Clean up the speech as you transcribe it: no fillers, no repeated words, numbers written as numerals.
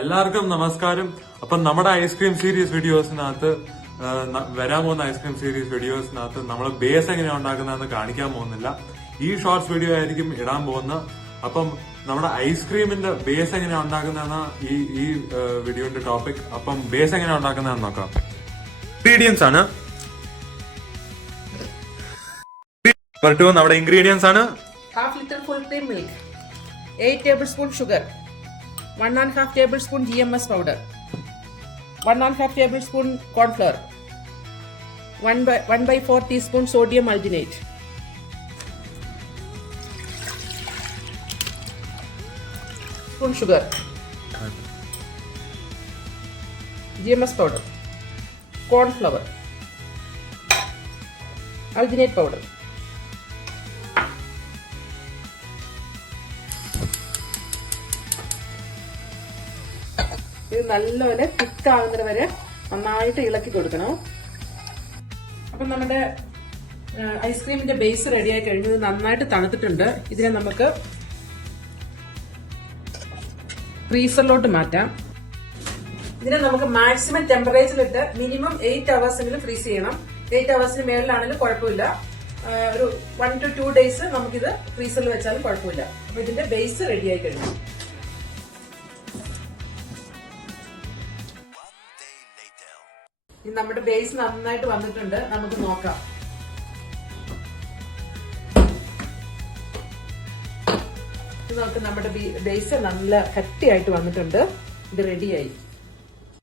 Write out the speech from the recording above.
എല്ലാവർക്കും നമസ്കാരം. അപ്പം നമ്മുടെ ഐസ്ക്രീം സീരീസ് വീഡിയോസിനകത്ത് വരാൻ പോകുന്ന ഐസ്ക്രീം സീരീസ് വീഡിയോസിനകത്ത് നമ്മൾ ബേസ് എങ്ങനെയാണ് ഉണ്ടാക്കുന്നതെന്ന് കാണിക്കാൻ പോകുന്നില്ല. ഈ ഷോർട്സ് വീഡിയോ ആയിരിക്കും ഇടാൻ പോകുന്നത്. അപ്പം നമ്മുടെ ഐസ്ക്രീമിന്റെ ബേസ് എങ്ങനെയാണ് ഉണ്ടാക്കുന്നതെന്ന ഈ വീഡിയോന്റെ ടോപ്പിക്. അപ്പം ബേസ് എങ്ങനെയാണ് ഉണ്ടാക്കുന്നതെന്ന് നോക്കാം. ഇൻഗ്രീഡിയൻസ് ആണ് നമ്മുടെ ഇൻഗ്രീഡിയൻസ് ആണ് 1/2 liter full cream milk, 8 tablespoon sugar, 1.5 tablespoon GMS powder, 1.5 tablespoon corn flour, 1/4 teaspoon sodium alginate, spoon sugar, GMS powder, corn flour, alginate powder. ഇത് നല്ലപോലെ തിക്കാകുന്നത് വരെ നന്നായിട്ട് ഇളക്കി കൊടുക്കണം. അപ്പം നമ്മുടെ ഐസ്ക്രീമിന്റെ ബേസ് റെഡിയായി കഴിഞ്ഞു. ഇത് നന്നായിട്ട് തണുത്തിട്ടുണ്ട്. ഇതിനെ നമുക്ക് ഫ്രീസറിലോട്ട് മാറ്റാം. ഇതിനെ നമുക്ക് മാക്സിമം ടെമ്പറേച്ചറിലിട്ട് മിനിമം 8 hours എങ്കിലും ഫ്രീസ് ചെയ്യണം. 8 hours മേളിലാണെങ്കിലും കുഴപ്പമില്ല. ഒരു 1 to 2 days നമുക്കിത് ഫ്രീസറിൽ വെച്ചാലും കുഴപ്പമില്ല. അപ്പൊ ഇതിന്റെ ബേസ് റെഡിയായി കഴിഞ്ഞു. നമ്മുടെ ബേസ് നന്നായിട്ട് വന്നിട്ടുണ്ട്. നമുക്ക് നോക്കാം. ഇത് നമുക്ക് നമ്മുടെ ബേസ് നല്ല കട്ടിയായിട്ട് വന്നിട്ടുണ്ട്. ഇത് റെഡിയായി.